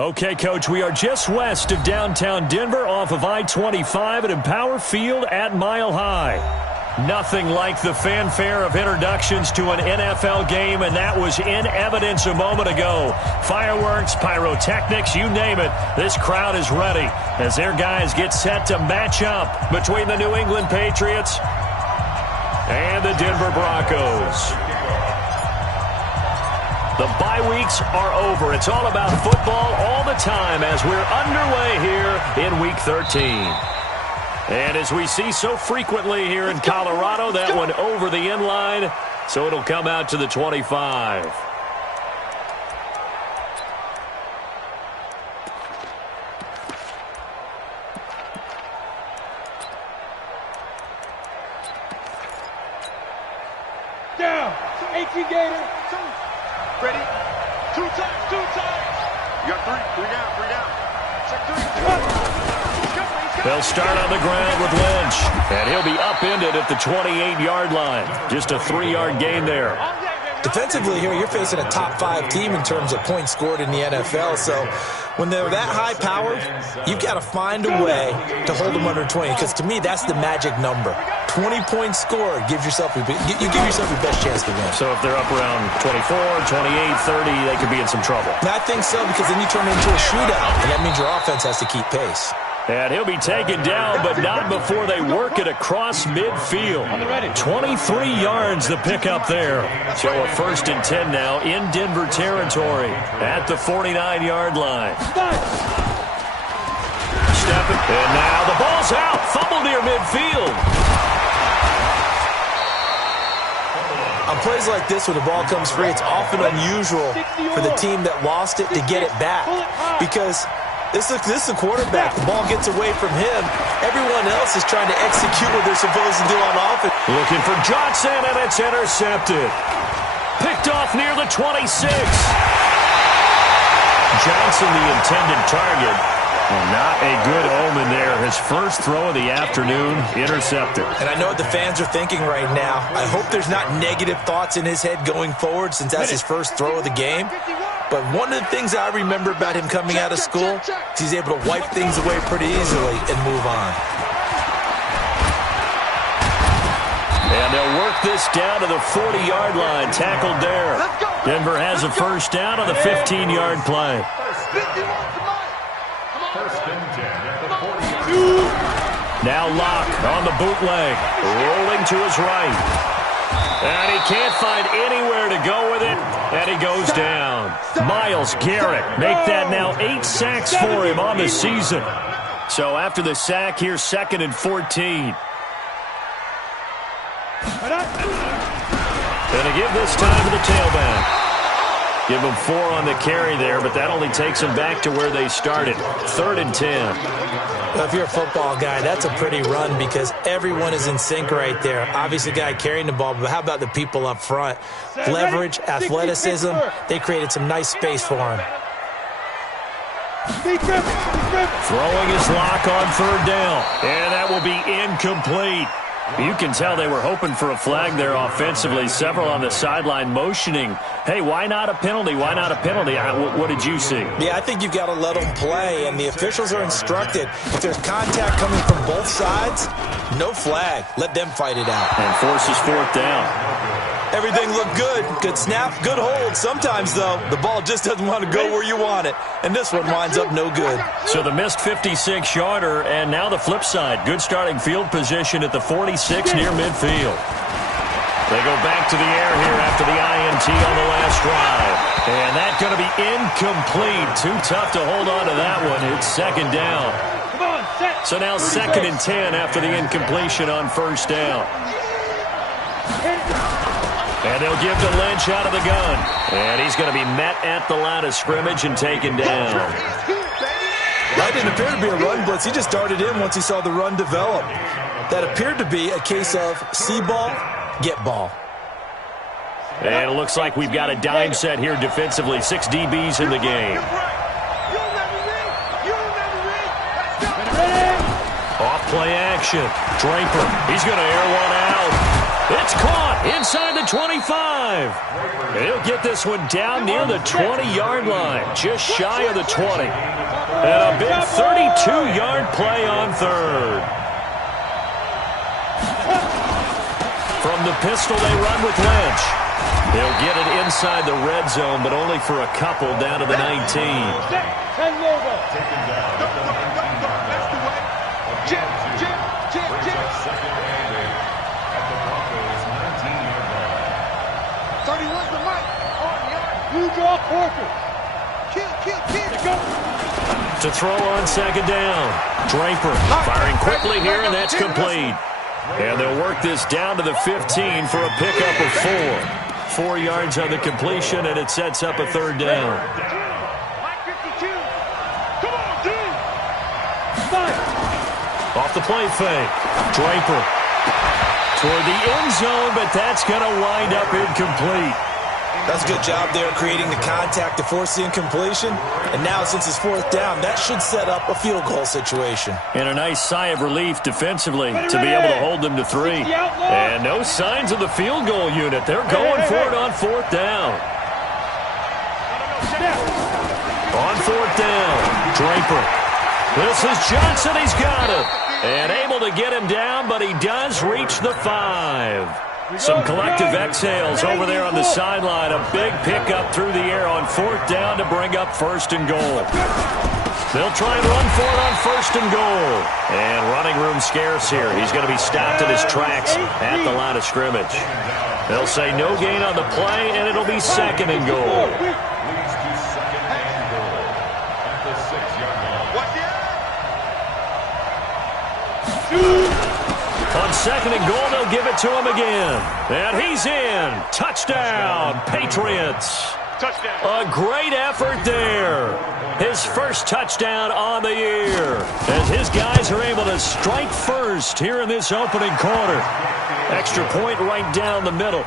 Okay, Coach, we are just west of downtown Denver off of I-25 at Empower Field at Mile High. Nothing like the fanfare of introductions to an NFL game, and that was in evidence a moment ago. Fireworks, pyrotechnics, you name it. This crowd is ready as their guys get set to match up between the New England Patriots and the Denver Broncos. The bye weeks are over. It's all about football all the time as we're underway here in Week 13. And as we see so frequently here in Colorado, that one over the end line, so it'll come out to the 25. Down. 18 Gator. Ready? Two times. You got three down. Check 3. They'll start on the ground with Lynch, and he'll be upended at the 28-yard line. Just a 3-yard gain there. Defensively here, you're facing a top-5 team in terms of points scored in the NFL, so when they're that high-powered, you've got to find a way to hold them under 20, because to me, that's the magic number. 20 points scored gives yourself you give yourself your best chance to win. So if they're up around 24, 28, 30, they could be in some trouble. I think so, because then you turn it into a shootout, and that means your offense has to keep pace. And he'll be taken down, but not before they work it across midfield. 23 yards the pickup there. So a 1st and 10 now in Denver territory at the 49-yard line. Stepping, and now the ball's out. Fumble near midfield. On plays like this where the ball comes free, it's often unusual for the team that lost it to get it back, because this is the quarterback. The ball gets away from him. Everyone else is trying to execute what they're supposed to do on offense. Looking for Johnson, and it's intercepted. Picked off near the 26. Johnson, the intended target. Well, not a good omen there. His first throw of the afternoon, intercepted. And I know what the fans are thinking right now. I hope there's not negative thoughts in his head going forward, since that's his first throw of the game. But one of the things I remember about him coming out of school is he's able to wipe things away pretty easily and move on. And they'll work this down to the 40-yard line, tackled there. Denver has a first down on the 15-yard play. Now Locke on the bootleg, rolling to his right. And he can't find anywhere to go with it, and he goes down. Myles Garrett make that now 8 sacks for him on the season. So after the sack, here's 2nd and 14. Gonna give this time to the tailback. Give them 4 on the carry there, but that only takes them back to where they started. 3rd and 10. Well, if you're a football guy, that's a pretty run because everyone is in sync right there. Obviously, the guy carrying the ball, but how about the people up front? Leverage, athleticism, they created some nice space for him. Throwing his lock on 3rd down, and that will be incomplete. You can tell they were hoping for a flag there offensively. Several on the sideline motioning, hey, why not a penalty? Why not a penalty? What did you see? Yeah, I think you've got to let them play, and the officials are instructed. If there's contact coming from both sides, no flag. Let them fight it out. And forces 4th down. Everything looked good. Good snap, good hold. Sometimes, though, the ball just doesn't want to go where you want it. And this one winds up no good. So the missed 56-yarder, and now the flip side. Good starting field position at the 46 near midfield. They go back to the air here after the INT on the last drive. And that's going to be incomplete. Too tough to hold on to that one. It's 2nd down. So now 2nd and 10 after the incompletion on 1st down. And they'll give to Lynch out of the gun. And he's going to be met at the line of scrimmage and taken down. That didn't appear to be a run blitz. He just darted in once he saw the run develop. That appeared to be a case of see ball, get ball. And it looks like we've got a dime set here defensively. 6 DBs in the game. Off play action. Draper, he's going to air one out. It's caught inside the 25. He'll get this one down near the 20-yard line, just shy of the 20. And a big 32-yard play on third. From the pistol, they run with Lynch. They'll get it inside the red zone, but only for a couple down to the 19. To throw on second down. Draper firing quickly here, and that's complete. And they'll work this down to the 15 for a pickup of 4. 4 yards on the completion, and it sets up a third down. Off the play fake. Draper toward the end zone, but that's going to wind up incomplete. That's a good job there creating the contact to force the incompletion. And now, since it's fourth down, that should set up a field goal situation. And a nice sigh of relief defensively to be able to hold them to 3. And no signs of the field goal unit. They're going for it on fourth down. On fourth down, Draper. This is Johnson. He's got it. And able to get him down, but he does reach the 5. Some collective exhales over there on the sideline. A big pickup through the air on fourth down to bring up first and goal. They'll try and run for it on first and goal. And running room scarce here. He's going to be stopped in his tracks at the line of scrimmage. They'll say no gain on the play, and it'll be second and goal. On second and goal, they'll give it to him again. And he's in. Touchdown, Patriots. Touchdown. A great effort there. His first touchdown on the year. As his guys are able to strike first here in this opening quarter. Extra point right down the middle.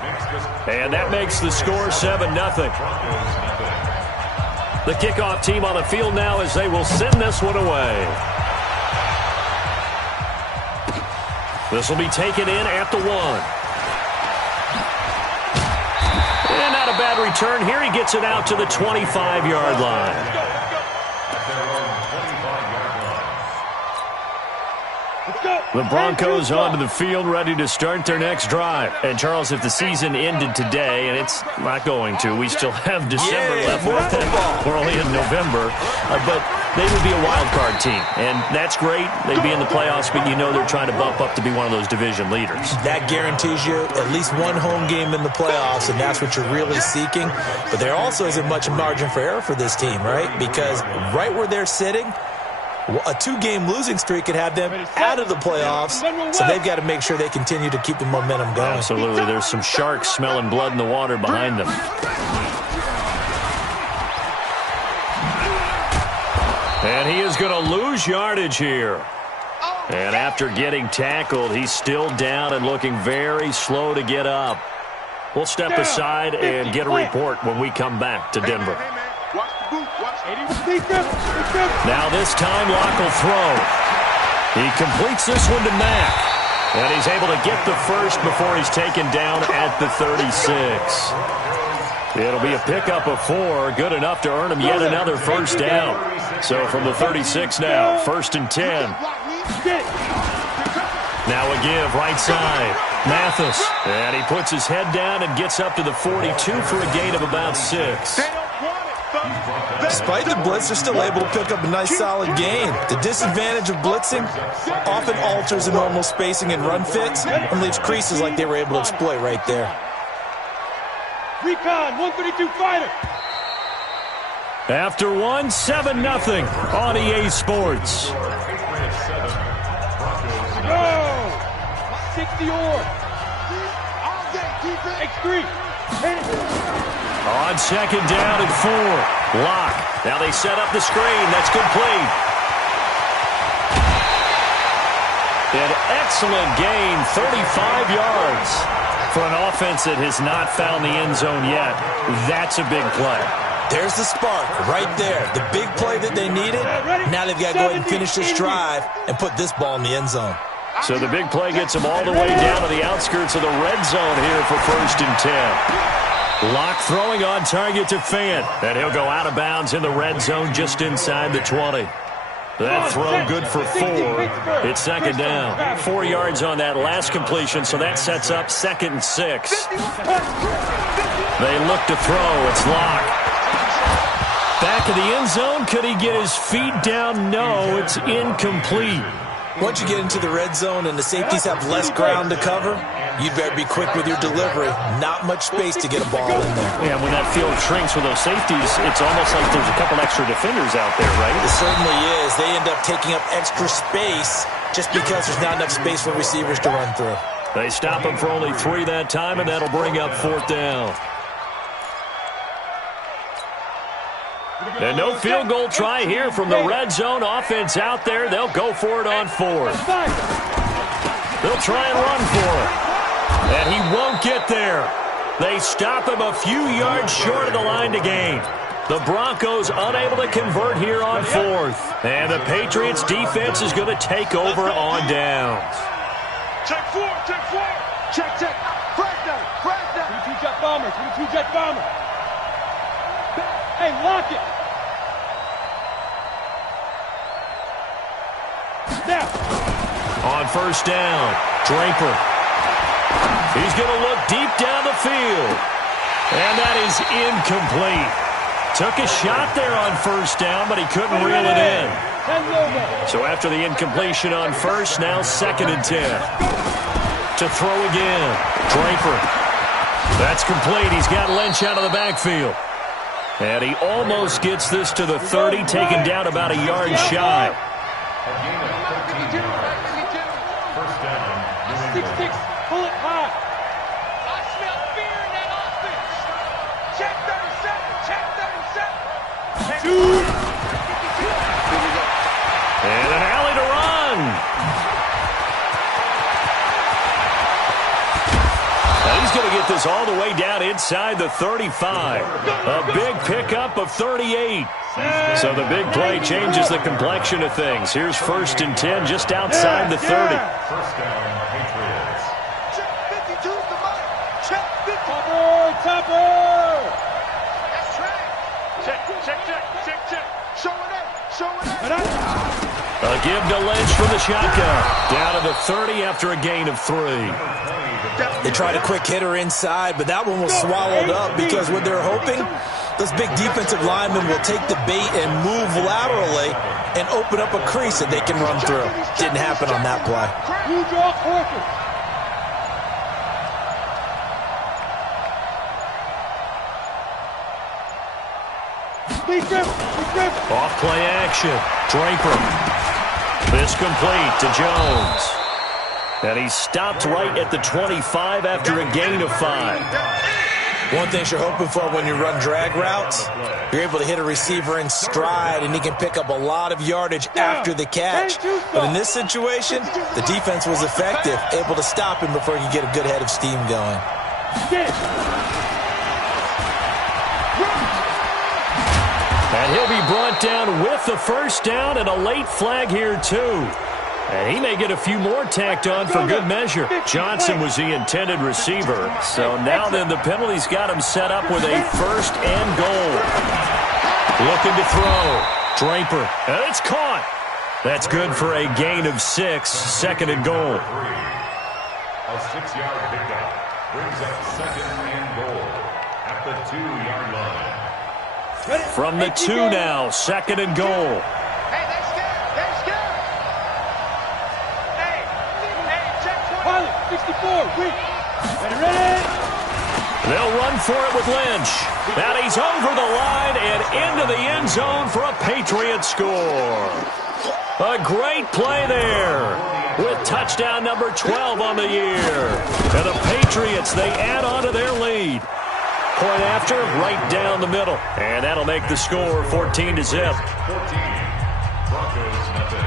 And that makes the score 7-0. The kickoff team on the field now as they will send this one away. This will be taken in at the 1. And not a bad return here. He gets it out to the 25-yard line. The Broncos onto the field, ready to start their next drive. And, Charles, if the season ended today, and it's not going to, we still have December left. We're only in November. But they would be a wild card team, and that's great. They'd be in the playoffs, but you know they're trying to bump up to be one of those division leaders. That guarantees you at least one home game in the playoffs, and that's what you're really seeking. But there also isn't much margin for error for this team, right? Because right where they're sitting, a 2-game losing streak could have them out of the playoffs, so they've got to make sure they continue to keep the momentum going. Absolutely. There's some sharks smelling blood in the water behind them. And he is going to lose yardage here. And after getting tackled, he's still down and looking very slow to get up. We'll step aside and get a report when we come back to Denver. Now this time, Locke will throw. He completes this one to Mack. And he's able to get the first before he's taken down at the 36. It'll be a pickup of 4, good enough to earn him yet another first down. So from the 36 now, 1st and 10. Now a give, right side. Mathis, and he puts his head down and gets up to the 42 for a gain of about 6. Despite the blitz, they're still able to pick up a nice solid gain. The disadvantage of blitzing often alters the normal spacing and run fits and leaves creases like they were able to exploit right there. Recon, 132 fighter. After 1, 7-0 on EA Sports. Go! 60 or. X3. On second down and 4. Locke. Now they set up the screen. That's complete. An excellent gain, 35 yards. For an offense that has not found the end zone yet, that's a big play. There's the spark right there. The big play that they needed. Now they've got to go ahead and finish this drive and put this ball in the end zone. So the big play gets him all the way down to the outskirts of the red zone here for 1st and 10. Lock throwing on target to Fant. And he'll go out of bounds in the red zone just inside the 20. That throw good for 4. It's 2nd down. 4 yards on that last completion, so that sets up 2nd and 6. They look to throw. It's Lock. Back of the end zone. Could he get his feet down? No, it's incomplete. Once you get into the red zone and the safeties have less ground to cover, you'd better be quick with your delivery. Not much space to get a ball in there. Yeah, when that field shrinks with those safeties, it's almost like there's a couple extra defenders out there, right? It certainly is. They end up taking up extra space just because there's not enough space for receivers to run through. They stop him for only 3 that time, and that'll bring up 4th down. And no field goal try here from the red zone. Offense out there. They'll go for it on 4th. They'll try and run for it. And he won't get there. They stop him a few yards short of the line to gain. The Broncos unable to convert here on 4th. And the Patriots defense is going to take over on downs. Check 4, check 4. Check, check. Crash down, crash down. 22 jet bombers, 22 jet bombers. Hey, lock it. Now. On 1st down, Draper. He's going to look deep down the field. And that is incomplete. Took a shot there on 1st down, but he couldn't reel it in. So after the incompletion on 1st, now 2nd and 10. To throw again, Draper. That's complete. He's got Lynch out of the backfield. And he almost gets this to the 30, taken down about a yard shy. 6-6, pull it high. I smell fear in that offense. Check 37, check 37. And an alley to run. Now he's going to get this all the way down inside the 35. A big pickup of 38. So the big play changes the complexion of things. Here's 1st and 10 just outside the 30. 1st down, Patriots. Check 52's the mark. Check 50. Topper. That's right. Check. Showing it. A give to Lynch from the shotgun. Down to the 30 after a gain of 3. They tried a quick hitter inside, but that one was swallowed up because what they're hoping, those big defensive linemen will take the bait and move laterally and open up a crease that they can run through. Didn't happen on that play. You draw corker. Off play action. Draper. This complete to Jones. And he stopped right at the 25 after a gain of 5. One thing you're hoping for when you run drag routes, you're able to hit a receiver in stride, and he can pick up a lot of yardage after the catch. But in this situation, the defense was effective, able to stop him before he could get a good head of steam going. And he'll be brought down with the 1st down and a late flag here, too. And he may get a few more tacked on for good measure. Johnson was the intended receiver. So now then the penalty's got him set up with a 1st and goal. Looking to throw. Draper. And it's caught. That's good for a gain of 6. 2nd and goal. A 6-yard pickup brings up 2nd and goal at the 2-yard line. From the 2 now, 2nd and goal. Hey, they're scared. Hey, check 20. 64, weak. Ready? They'll run for it with Lynch. And he's over the line and into the end zone for a Patriot score. A great play there with touchdown number 12 on the year. And the Patriots, they add on to their lead. Point after, right down the middle. And that'll make the score 14-0. 14. Broncos nothing.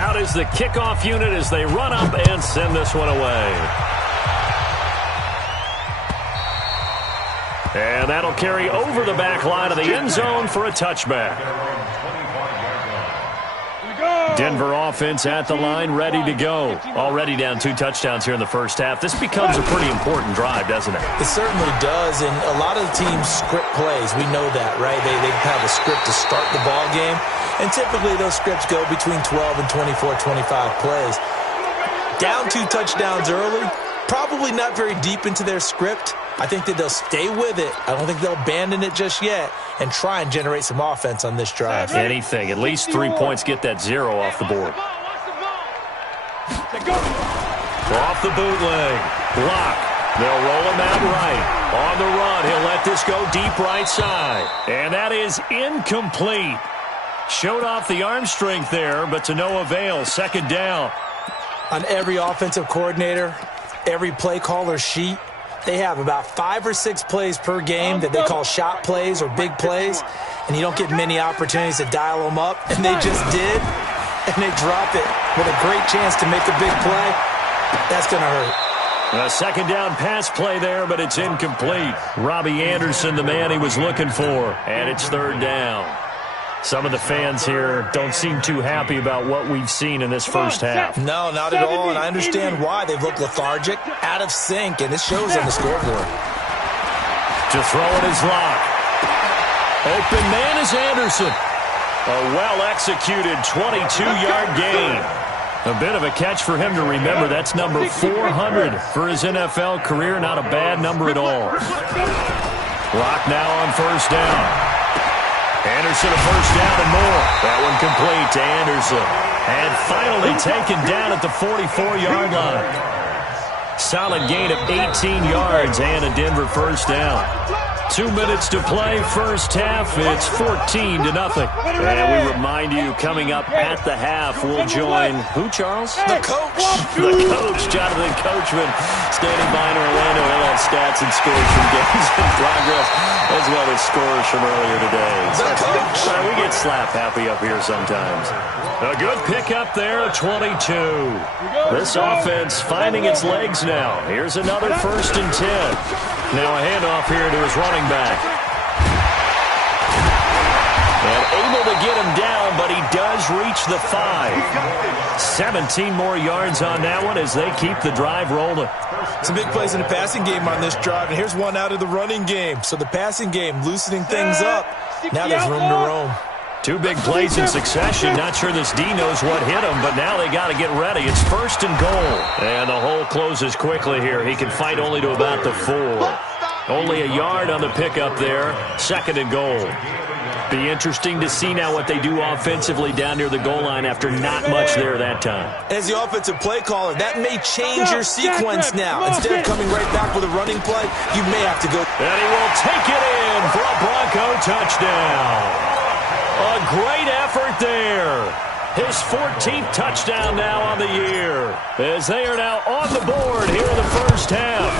Out is the kickoff unit as they run up and send this one away. And that'll carry over the back line of the end zone for a touchback. Denver offense at the line, ready to go. Already down 2 touchdowns here in the first half. This becomes a pretty important drive, doesn't it? It certainly does, and a lot of the teams script plays. We know that, right? They have a script to start the ball game, and typically those scripts go between 12 and 24, 25 plays. Down 2 touchdowns early, probably not very deep into their script. I think that they'll stay with it. I don't think they'll abandon it just yet and try and generate some offense on this drive. Anything. At least 3 points, get that 0 off the board. Off the bootleg. Block. They'll roll him out right. On the run, he'll let this go deep right side. And that is incomplete. Showed off the arm strength there, but to no avail. Second down. On every offensive coordinator, every play caller sheet, they have about 5 or 6 plays per game that they call shot plays or big plays, and you don't get many opportunities to dial them up, and they just did, and they drop it with a great chance to make a big play. That's going to hurt. A second down pass play there, but it's incomplete. Robbie Anderson, the man he was looking for, and it's third down. Some of the fans here don't seem too happy about what we've seen in this first half. No, not at all, and I understand why. They've looked lethargic, out of sync, and it shows on the scoreboard. To throw it is Locke. Open man is Anderson. A well-executed 22-yard gain. A bit of a catch for him to remember. That's number 400 for his NFL career. Not a bad number at all. Locke now on first down. Anderson a first down and more. That one complete to Anderson. And finally taken down at the 44-yard line. Solid gain of 18 yards and a Denver first down. 2 minutes to play first half. It's 14-0. And we remind you, coming up at the half, we'll join who, Charles? The coach. The coach, Jonathan Coachman, standing by in Orlando. He'll have stats and scores from games in progress, as well as scores from earlier today. The coach. We get slap happy up here sometimes. A good pickup there, 22. This offense finding its legs now. Here's another 1st and 10. Now a handoff here to his running back. And able to get him down, but he does reach the 5. 17 more yards on that one as they keep the drive rolling. Some big plays in the passing game on this drive, and here's one out of the running game. So the passing game loosening things up. Now there's room to roam. 2 big plays in succession. Not sure this D knows what hit him, but now they got to get ready. It's 1st and goal. And the hole closes quickly here. He can fight only to about the 4. Only a yard on the pickup there. 2nd and goal. Be interesting to see now what they do offensively down near the goal line after not much there that time. As the offensive play caller, that may change your sequence now. Instead of coming right back with a running play, you may have to go. And he will take it in for a Bronco touchdown. A great effort there. His 14th touchdown now on the year, as they are now on the board here in the first half.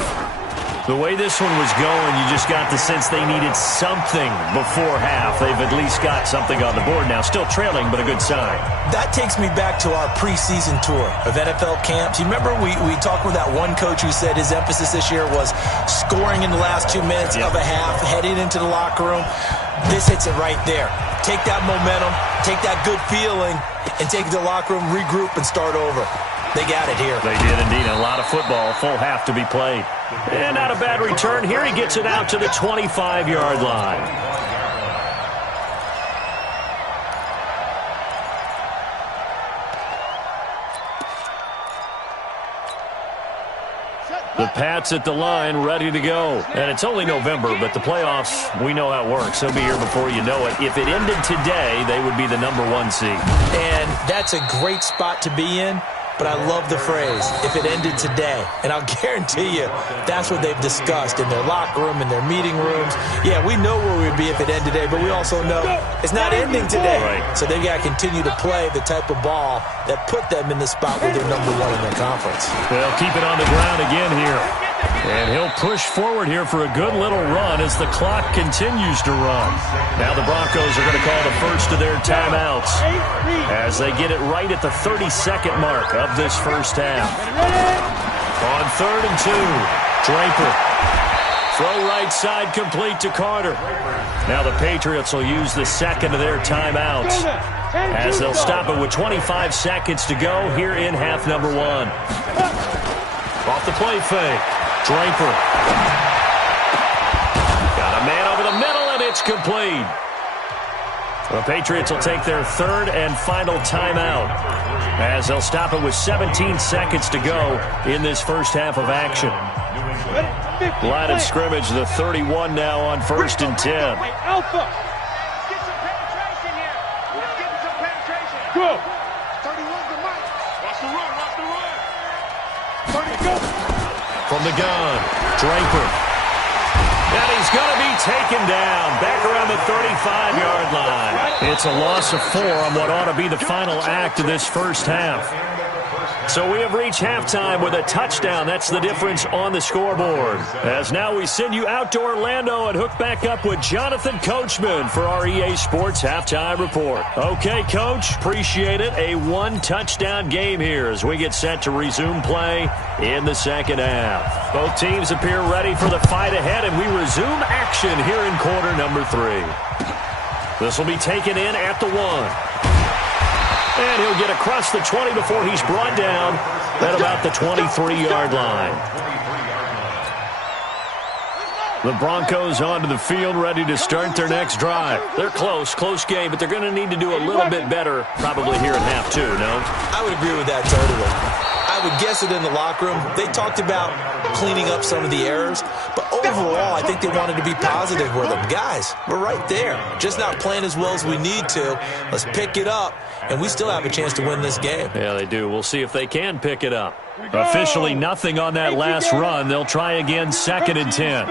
The way this one was going, you just got the sense they needed something before half. They've at least got something on the board now. Still trailing, but a good sign. That takes me back to our preseason tour of NFL camps. You remember we talked with that one coach who said his emphasis this year was scoring in the last 2 minutes of a half, heading into the locker room. This hits it right there. Take that momentum, take that good feeling, and take it to the locker room, regroup, and start over. They got it here. They did indeed. A lot of football, full half to be played. And not a bad return. Here he gets it out to the 25-yard line. The Pats at the line, ready to go. And it's only November, but the playoffs, we know how it works. They'll be here before you know it. If it ended today, they would be the number 1 seed. And that's a great spot to be in. But I love the phrase, if it ended today. And I'll guarantee you, that's what they've discussed in their locker room, in their meeting rooms. Yeah, we know where we'd be if it ended today, but we also know it's not ending today. Right. So they got to continue to play the type of ball that put them in the spot where they're number 1 in their conference. They'll keep it on the ground again here. And he'll push forward here for a good little run as the clock continues to run. Now the Broncos are going to call the first of their timeouts as they get it right at the 32nd mark of this first half. On 3rd and 2, Draper Throw right side complete to Carter. Now the Patriots will use the second of their timeouts as they'll stop it with 25 seconds to go here in half number one. Off the play fake. Draper. Got a man over the middle, and it's complete. The Patriots will take their third and final timeout as they'll stop it with 17 seconds to go in this first half of action. Line of scrimmage, the 31 now on 1st and 10. Alpha. Get some penetration here. Let's get some penetration. Go. 31's the mic. Watch the run. Watch the run. 30, go. From the gun, Draper. And he's going to be taken down back around the 35-yard line. It's a loss of 4 on what ought to be the final act of this first half. So we have reached halftime with a touchdown. That's the difference on the scoreboard. As now we send you out to Orlando and hook back up with Jonathan Coachman for our EA Sports Halftime Report. Okay, Coach, appreciate it. A one-touchdown game here as we get set to resume play in the second half. Both teams appear ready for the fight ahead, and we resume action here in quarter number 3. This will be taken in at the 1. And he'll get across the 20 before he's brought down at about the 23-yard line. The Broncos onto the field, ready to start their next drive. They're close game, but they're going to need to do a little bit better probably here in half 2, no? I would agree with that totally. I would guess it in the locker room. They talked about cleaning up some of the errors, but overall, I think they wanted to be positive with them. Guys, we're right there. Just not playing as well as we need to. Let's pick it up, and we still have a chance to win this game. Yeah, they do. We'll see if they can pick it up. Officially nothing on that last run. They'll try again, 2nd and 10.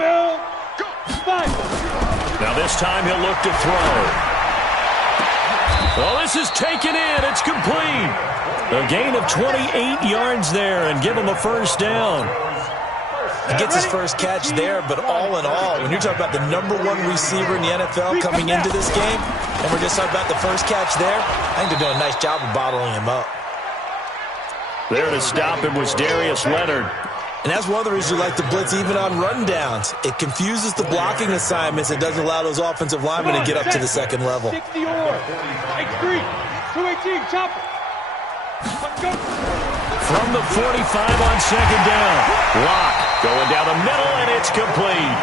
Now this time he'll look to throw. Well, this is taken in. It's complete. A gain of 28 yards there and give him a first down. He gets his first catch there, but all in all, when you're talking about the #1 receiver in the NFL coming into this game, and we're just talking about the first catch there, I think they're doing a nice job of bottling him up. There to stop him was Darius Leonard. And that's one of the reasons you like to blitz even on rundowns. It confuses the blocking assignments. It doesn't allow those offensive linemen to get up to the second level. 60 or 83, 218, chopper. From the 45 on 2nd down. Lock going down the middle, and it's complete.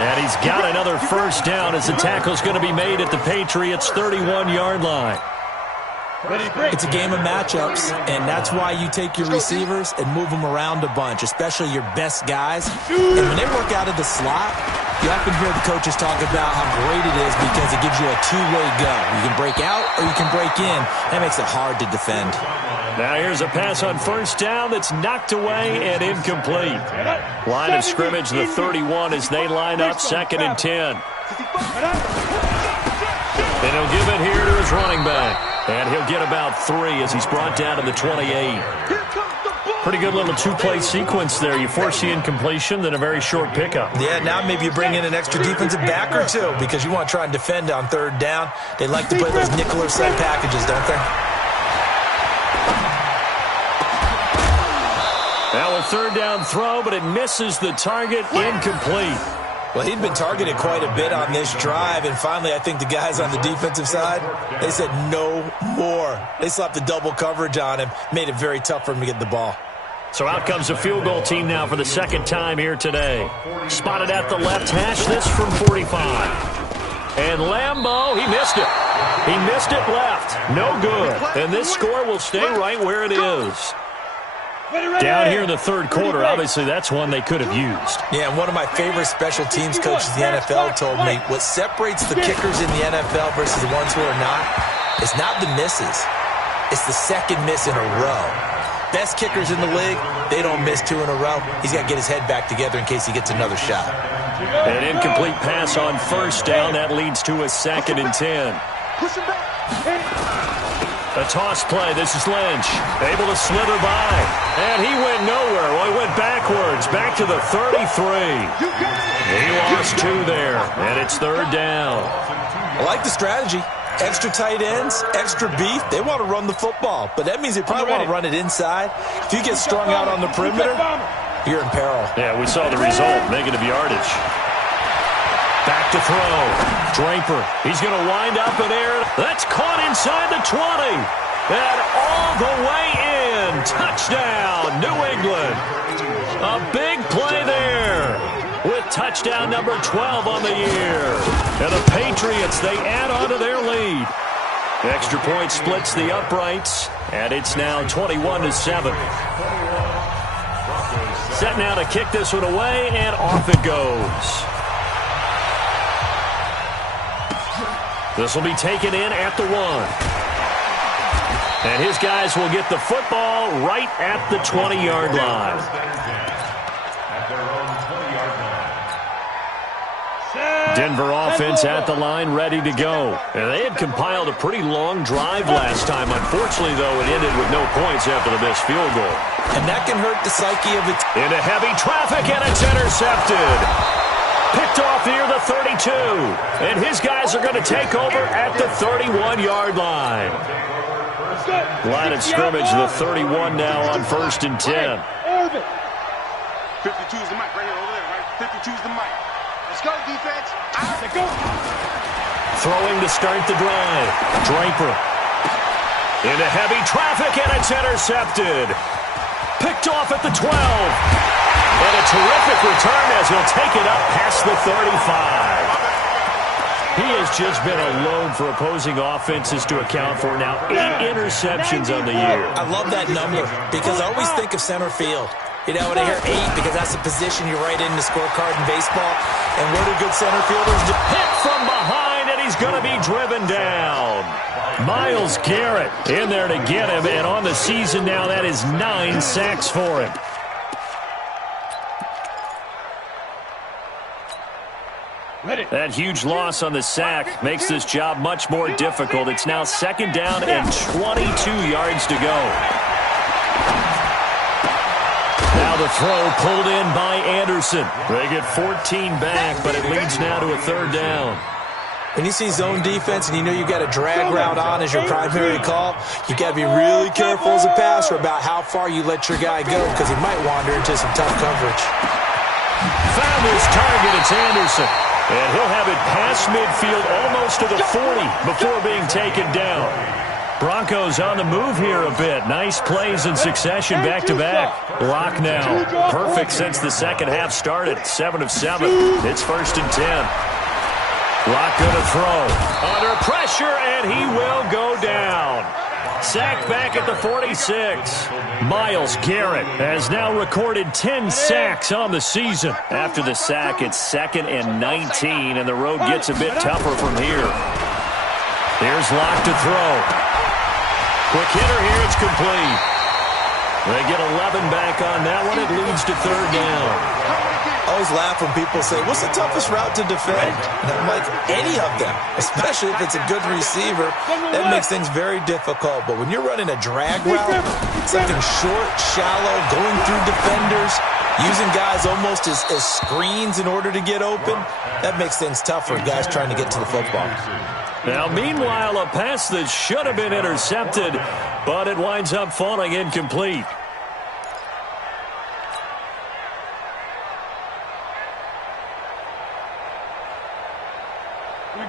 And he's got another first down as the tackle's going to be made at the Patriots' 31-yard line. It's a game of matchups, and that's why you take your receivers and move them around a bunch, especially your best guys. And when they work out of the slot, you often hear the coaches talk about how great it is because it gives you a two-way go. You can break out or you can break in. That makes it hard to defend. Now here's a pass on first down that's knocked away and incomplete. Line of scrimmage, the 31 as they line up, 2nd and 10. And he'll give it here to his running back. And he'll get about 3 as he's brought down to the 28. Pretty good little two-play sequence there. You force the incompletion, then a very short pickup. Yeah, now maybe you bring in an extra defensive back or two because you want to try and defend on 3rd down. They like to play those nickel or side packages, don't they? Now a 3rd down throw, but it misses the target, incomplete. Well, he'd been targeted quite a bit on this drive, and finally I think the guys on the defensive side, they said no more. They slapped the double coverage on him, made it very tough for him to get the ball. So out comes the field goal team now for the 2nd time here today. Spotted at the left hash, this from 45. And Lambeau, he missed it. He missed it left. No good. And this score will stay right where it is. Down here in the 3rd quarter, obviously that's one they could have used. Yeah, and one of my favorite special teams coaches in the NFL told me what separates the kickers in the NFL versus the ones who are not is not the misses. It's the 2nd miss in a row. Best kickers in the league, they don't miss 2 in a row. He's got to get his head back together in case he gets another shot. An incomplete pass on first down. That leads to a 2nd and 10. Push him back. A toss play. This is Lynch. Able to slither by. And he went nowhere. Well, he went backwards. Back to the 33. He lost 2 there. And it's 3rd down. I like the strategy. Extra tight ends, extra beef. They want to run the football. But that means they probably want to run it inside. If you get strung out on the perimeter, you're in peril. Yeah, we saw the result. Negative yardage. Back to throw. Draper. He's going to wind up in air. That's caught inside the 20. And all the way in. Touchdown, New England. A big play there with touchdown number 12 on the year. And the Patriots, they add on to their lead. Extra point splits the uprights, and it's now 21-7. Set now to kick this one away, and off it goes. This will be taken in at the 1. And his guys will get the football right at the 20-yard line. Denver offense at the line, ready to go. And they had compiled a pretty long drive last time. Unfortunately, though, it ended with no points after the missed field goal. And that can hurt the psyche of it. Into heavy traffic, and it's intercepted. Picked off near the 32. And his guys are going to take over at the 31-yard line. Line of scrimmage, the 31 now on 1st and 10. 52's the mic right here, over there, right? 52's the mic. Let's go, defense. Let's go. Throwing to start the drive. Draper. Into heavy traffic, and it's intercepted. Picked off at the 12. And a terrific return as he'll take it up past the 35. He has just been a load for opposing offenses to account for. Now 8 interceptions on the year. I love that number because I always think of center field. You know, when I hear 8, because that's the position you write in the scorecard in baseball. And what do good center fielders do? Hit from behind, and he's going to be driven down. Myles Garrett in there to get him, and on the season now, that is 9 sacks for him. That huge loss on the sack makes this job much more difficult. It's now 2nd down and 22 yards to go. Now the throw pulled in by Anderson. They get 14 back, but it leads now to a 3rd down. When you see zone defense and you know you've got a drag route on as your primary call, you got to be really careful as a passer about how far you let your guy go because he might wander into some tough coverage. Found his target. It's Anderson. And he'll have it past midfield almost to the 40 before being taken down. Broncos on the move here a bit. Nice plays in succession back-to-back. Lock now. Perfect since the second half started. 7 of 7. It's 1st and 10. Lock going to throw. Under pressure, and he will go down. Sacked back at the 46. Myles Garrett has now recorded 10 sacks on the season. After the sack, it's 2nd and 19, and the road gets a bit tougher from here. Here's Lock to throw. Quick hitter here, it's complete. They get 11 back on that one. It leads to 3rd down. I always laugh when people say, what's the toughest route to defend? And I'm like, any of them, especially if it's a good receiver. That makes things very difficult. But when you're running a drag route, something short, shallow, going through defenders, using guys almost as screens in order to get open, that makes things tough for guys trying to get to the football. Now, meanwhile, a pass that should have been intercepted, but it winds up falling incomplete.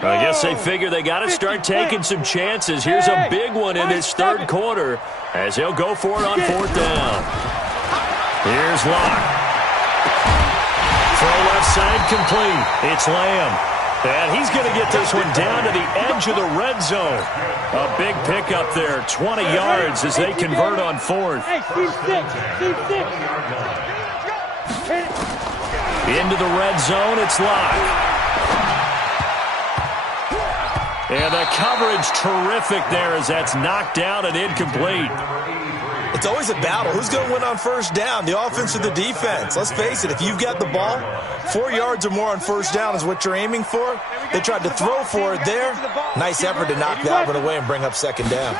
I guess they figure they got to start taking some chances. Here's a big one in this 3rd quarter as they'll go for it on 4th down. Here's Locke. Throw left side complete. It's Lamb. And he's going to get this one down to the edge of the red zone. A big pickup there, 20 yards as they convert on 4th. Into the red zone, it's Locke. And the coverage terrific there as that's knocked down and incomplete. It's always a battle. Who's going to win on 1st down, the offense or the defense? Let's face it, if you've got the ball, 4 yards or more on 1st down is what you're aiming for. They tried to throw for it there. Nice effort to knock that one away and bring up 2nd down.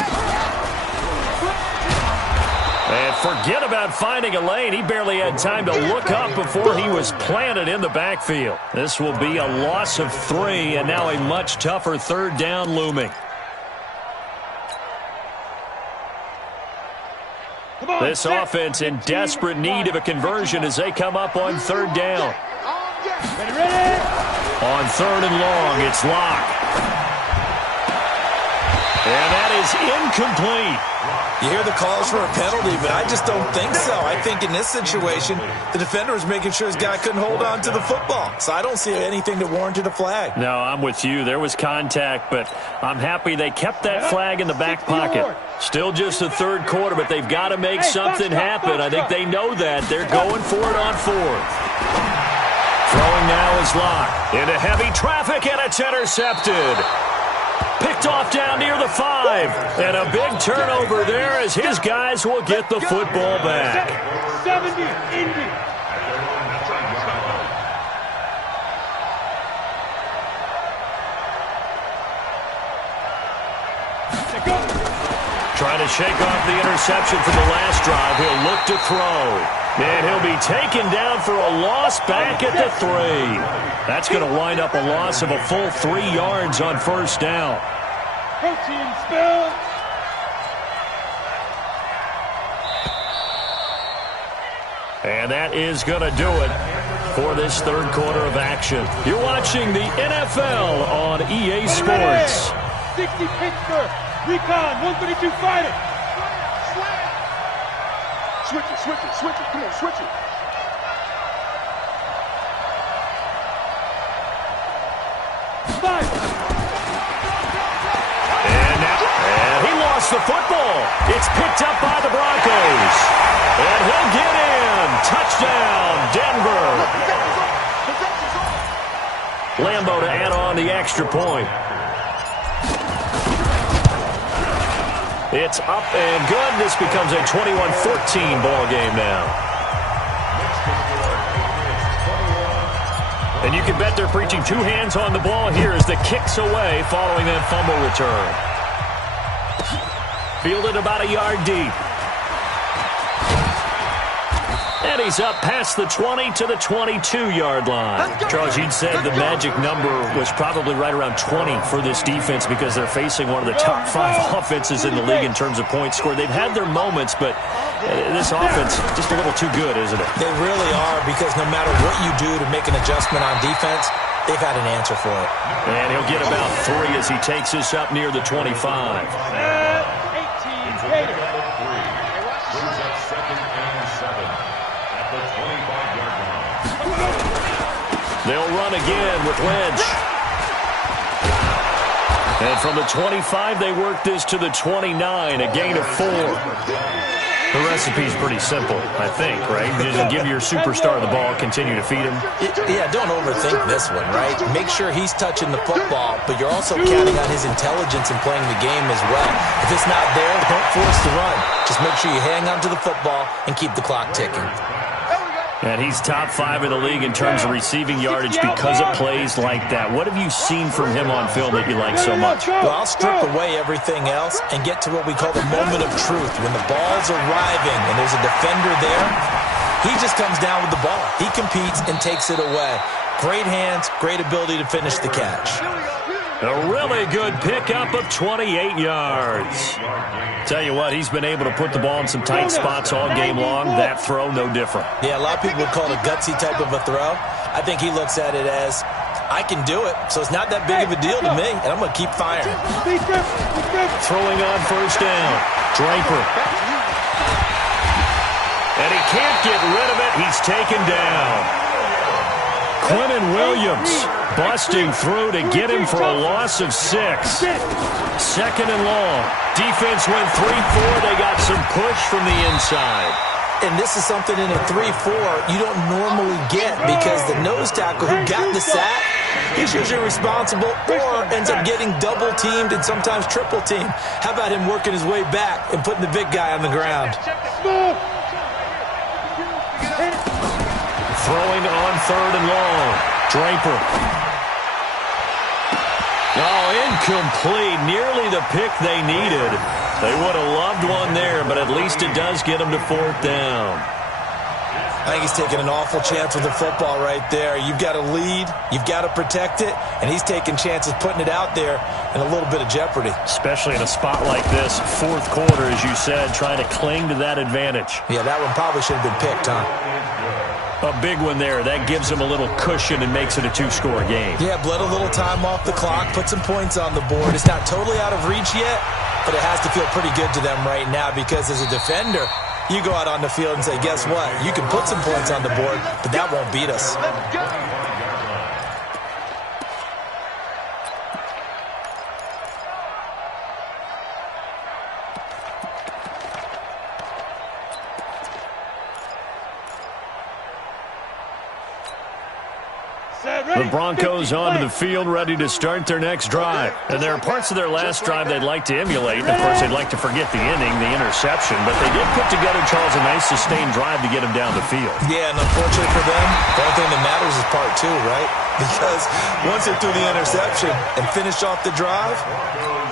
And forget about finding a lane. He barely had time to look up before he was planted in the backfield. This will be a loss of 3, and now a much tougher 3rd down looming. This offense in desperate need of a conversion as they come up on 3rd down. On 3rd and long, it's Locke. And that is incomplete. You hear the calls for a penalty, but I just don't think so. I think in this situation, the defender was making sure his guy couldn't hold on to the football. So I don't see anything that warranted a flag. No, I'm with you. There was contact, but I'm happy they kept that flag in the back pocket. Still just the 3rd quarter, but they've got to make something happen. I think they know that. They're going for it on 4th. Throwing now is Locke. Into heavy traffic, and it's intercepted. Picked off down near the 5. And a big turnover there as his guys will get the football back. 70, Indy. Trying to shake off the interception from the last drive. He'll look to throw. And he'll be taken down for a loss back at the 3. That's going to wind up a loss of a full 3 yards on 1st down. Protein spill. And that is going to do it for this 3rd quarter of action. You're watching the NFL on EA Sports. 60 Pittsburgh. Recon, 132 fighter. Switch it, switch it, switch it. Come on, switch it. Five. And he lost the football. It's picked up by the Broncos. And he'll get in. Touchdown, Denver. Lambo to add on the extra point. It's up and good. This becomes a 21-14 ball game now. And you can bet they're preaching 2 hands on the ball here as the kick's away following that fumble return. Fielded about a yard deep. And he's up past the 20 to the 22-yard line. Charles, you'd said the magic number was probably right around 20 for this defense because they're facing one of the top 5 offenses in the league in terms of points scored. They've had their moments, but this offense just a little too good, isn't it? They really are, because no matter what you do to make an adjustment on defense, they've had an answer for it. And he'll get about 3 as he takes us up near the 25. 18 Gator. Brings up 2nd and 7 at the 25-yard line. They'll run again with Lynch. And from the 25, they work this to the 29, a gain of 4. The recipe's pretty simple, I think, right? You just give your superstar the ball, continue to feed him. Yeah, don't overthink this one, right? Make sure he's touching the football, but you're also counting on his intelligence in playing the game as well. If it's not there, don't force the run. Just make sure you hang on to the football and keep the clock ticking. And he's top 5 in the league in terms of receiving yardage because of plays like that. What have you seen from him on film that you like so much? Well, I'll strip away everything else and get to what we call the moment of truth. When the ball's arriving and there's a defender there, he just comes down with the ball. He competes and takes it away. Great hands, great ability to finish the catch. A really good pickup of 28 yards. Tell you what, he's been able to put the ball in some tight spots all game long. That throw, no different. Yeah, a lot of people would call it a gutsy type of a throw. I think he looks at it as, I can do it, so it's not that big of a deal to me, and I'm going to keep firing. Throwing on 1st down. Draper. And he can't get rid of it. He's taken down. Quentin Williams busting through to get him for a loss of 6. 2nd and long. Defense went 3-4. They got some push from the inside. And this is something in a 3-4 you don't normally get, because the nose tackle who got the sack, he's usually responsible or ends up getting double-teamed and sometimes triple-teamed. How about him working his way back and putting the big guy on the ground? Throwing on 3rd and long. Draper. Oh, incomplete. Nearly the pick they needed. They would have loved one there, but at least it does get them to 4th down. I think he's taking an awful chance with the football right there. You've got to lead, you've got to protect it, and he's taking chances putting it out there in a little bit of jeopardy. Especially in a spot like this, 4th quarter, as you said, trying to cling to that advantage. Yeah, that one probably should have been picked, huh? A big one there. That gives them a little cushion and makes it a 2-score game. Yeah, bled a little time off the clock, put some points on the board. It's not totally out of reach yet, but it has to feel pretty good to them right now because as a defender, you go out on the field and say, guess what? You can put some points on the board, but that won't beat us. The Broncos onto the field, ready to start their next drive. And there are parts of their last drive they'd like to emulate. And, of course, they'd like to forget the inning, the interception. But they did put together, Charles, a nice sustained drive to get them down the field. Yeah, and unfortunately for them, the only thing that matters is part 2, right? Because once they threw the interception and finished off the drive,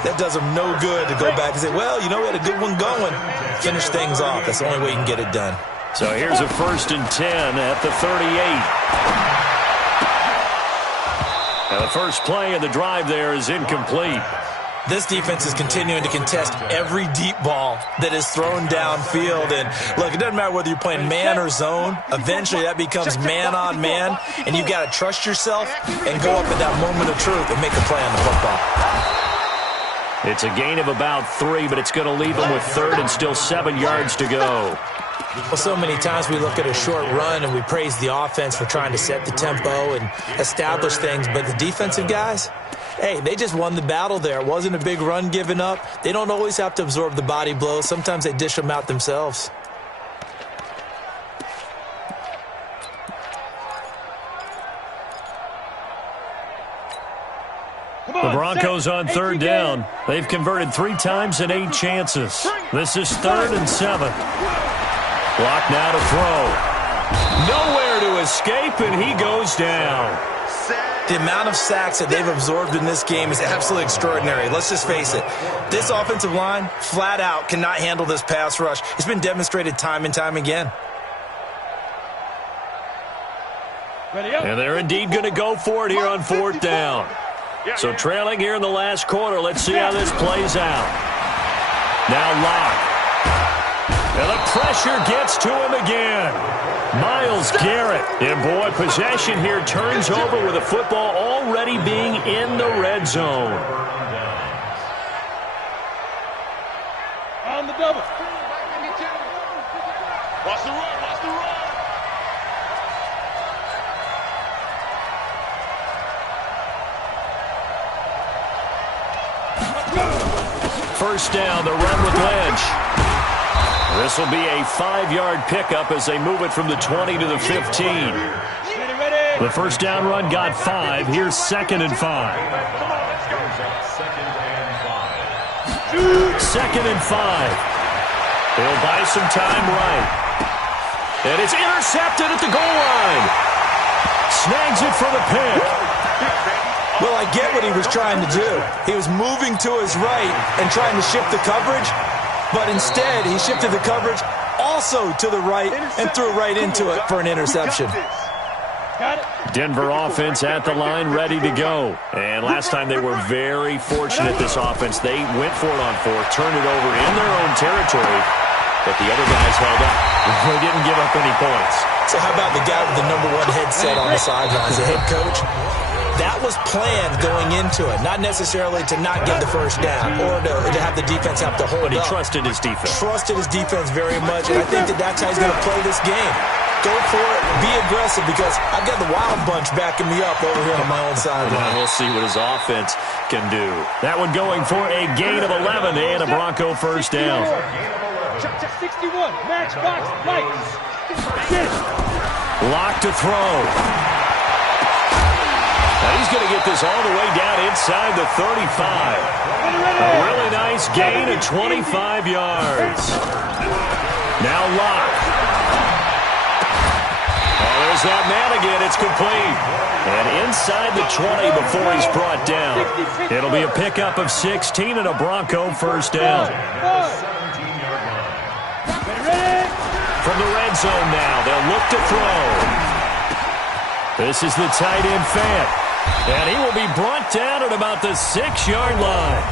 that does them no good to go back and say, well, you know, we had a good one going. Finish things off. That's the only way you can get it done. So here's a 1st and 10 at the 38. Now the first play of the drive there is incomplete. This defense is continuing to contest every deep ball that is thrown downfield. And, look, it doesn't matter whether you're playing man or zone. Eventually that becomes man on man, and you've got to trust yourself and go up at that moment of truth and make a play on the football. It's a gain of about 3, but it's going to leave them with 3rd and still 7 yards to go. Well, so many times we look at a short run and we praise the offense for trying to set the tempo and establish things, but the defensive guys, hey, they just won the battle there. It wasn't a big run given up. They don't always have to absorb the body blows. Sometimes they dish them out themselves. The Broncos on 3rd down. They've converted 3 times in 8 chances. This is 3rd and 7. Block now to throw. Nowhere to escape, and he goes down. The amount of sacks that they've absorbed in this game is absolutely extraordinary. Let's just face it. This offensive line, flat out, cannot handle this pass rush. It's been demonstrated time and time again. And they're indeed going to go for it here on 4th down. So trailing here in the last quarter. Let's see how this plays out. Now Locke. And the pressure gets to him again. Myles Garrett. And, boy, possession here turns over with the football already being in the red zone. On the double. Watch the run, watch the run. First down, the run with Lynch. This will be a 5-yard pickup as they move it from the 20 to the 15. The first down run got 5. Here's 2nd and 5. 2nd and 5. They'll buy some time right. And it's intercepted at the goal line. Snags it for the pick. Well, I get what he was trying to do. He was moving to his right and trying to shift the coverage, but instead he shifted the coverage also to the right and threw right into it for an interception. Denver offense at the line, ready to go. And last time they were very fortunate, this offense. They went for it on 4th, turned it over in their own territory, but the other guys held up. They didn't give up any points. So how about the guy with the #1 headset on the sidelines, the head coach? That was planned going into it, not necessarily to not get the first down or to have the defense have to hold up. But he trusted his defense. Trusted his defense very much, and I think that's how he's going to play this game. Go for it, be aggressive, because I've got the Wild Bunch backing me up over here on my own sideline. We'll see what his offense can do. That one going for a gain of 11 and a Bronco first down. 61, matchbox, lights. Lock to throw. Now he's going to get this all the way down inside the 35. A really nice gain of 25 yards. Now Locke. Oh, there's that man again. It's complete. And inside the 20 before he's brought down. It'll be a pickup of 16 and a Bronco first down. From the red zone now, they'll look to throw. This is the tight end Fant. And he will be brought down at about the 6-yard line.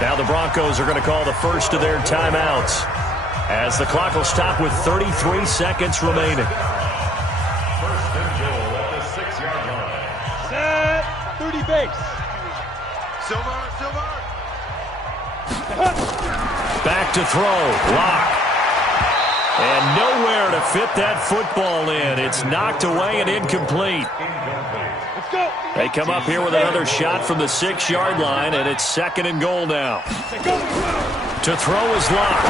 Now the Broncos are going to call the first of their timeouts as the clock will stop with 33 seconds remaining. Space. Silver. Back to throw. Lock. And nowhere to fit that football in. It's knocked away and incomplete. Let's go. They come up here with another shot from the 6-yard line, and it's 2nd and goal now. To throw is Lock.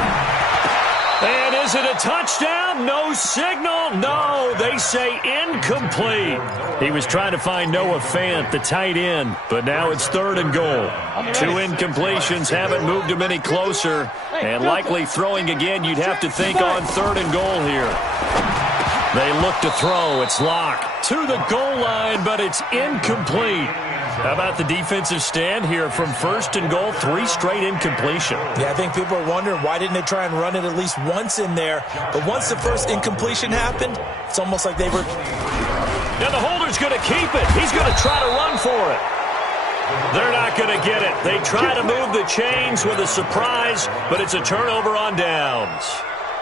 And is it a touchdown? No signal. No, they say incomplete. He was trying to find Noah Fant, the tight end, but now it's 3rd and goal. 2 incompletions haven't moved him any closer, and likely throwing again, you'd have to think on 3rd and goal here. They look to throw. It's Lock to the goal line, but it's incomplete. How about the defensive stand here from 1st and goal, 3 straight incompletion? Yeah, I think people are wondering why didn't they try and run it at least once in there. But once the first incompletion happened, it's almost like they were... Now the holder's going to keep it. He's going to try to run for it. They're not going to get it. They try to move the chains with a surprise, but it's a turnover on downs.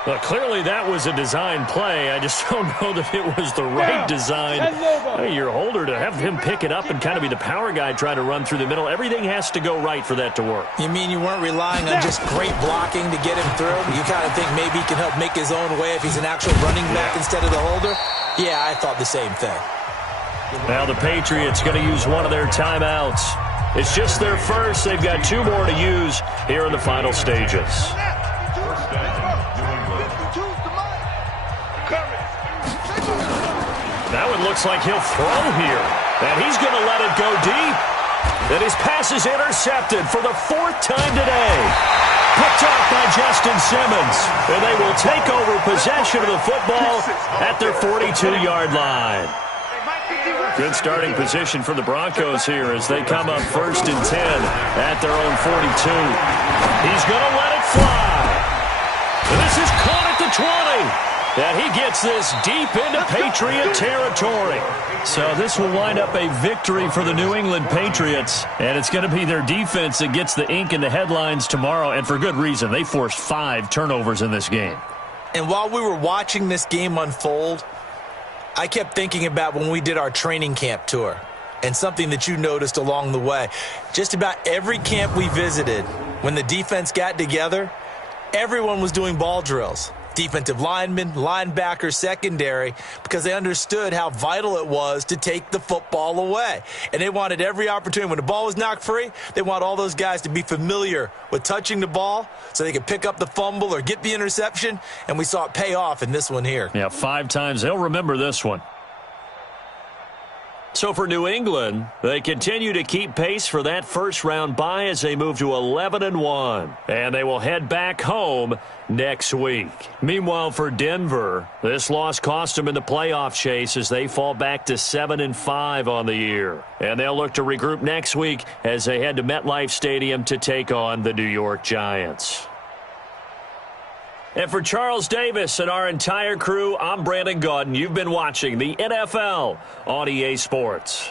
Well, clearly that was a design play. I just don't know that it was the right design. Hey, your holder, to have him pick it up and kind of be the power guy trying to run through the middle, everything has to go right for that to work. You mean you weren't relying on just great blocking to get him through? You kind of think maybe he can help make his own way if he's an actual running back instead of the holder? Yeah, I thought the same thing. Now the Patriots going to use one of their timeouts. It's just their first. They've got 2 more to use here in the final stages. That one looks like he'll throw here. And he's going to let it go deep. And his pass is intercepted for the 4th time today. Picked off by Justin Simmons. And they will take over possession of the football at their 42-yard line. Good starting position for the Broncos here as they come up 1st and 10 at their own 42. He's going to let it fly. And this is caught at the 20. And he gets this deep into Patriot territory. So this will wind up a victory for the New England Patriots. And it's going to be their defense that gets the ink in the headlines tomorrow. And for good reason. They forced 5 turnovers in this game. And while we were watching this game unfold, I kept thinking about when we did our training camp tour. And something that you noticed along the way. Just about every camp we visited, when the defense got together, everyone was doing ball drills. Defensive linemen, linebackers, secondary, because they understood how vital it was to take the football away. And they wanted every opportunity. When the ball was knocked free, they want all those guys to be familiar with touching the ball so they could pick up the fumble or get the interception. And we saw it pay off in this one here. Yeah, 5 times. They'll remember this one. So for New England, they continue to keep pace for that first-round bye as they move to 11-1. And they will head back home next week. Meanwhile, for Denver, this loss cost them in the playoff chase as they fall back to 7-5 on the year. And they'll look to regroup next week as they head to MetLife Stadium to take on the New York Giants. And for Charles Davis and our entire crew, I'm Brandon Gaudin. You've been watching the NFL on EA Sports.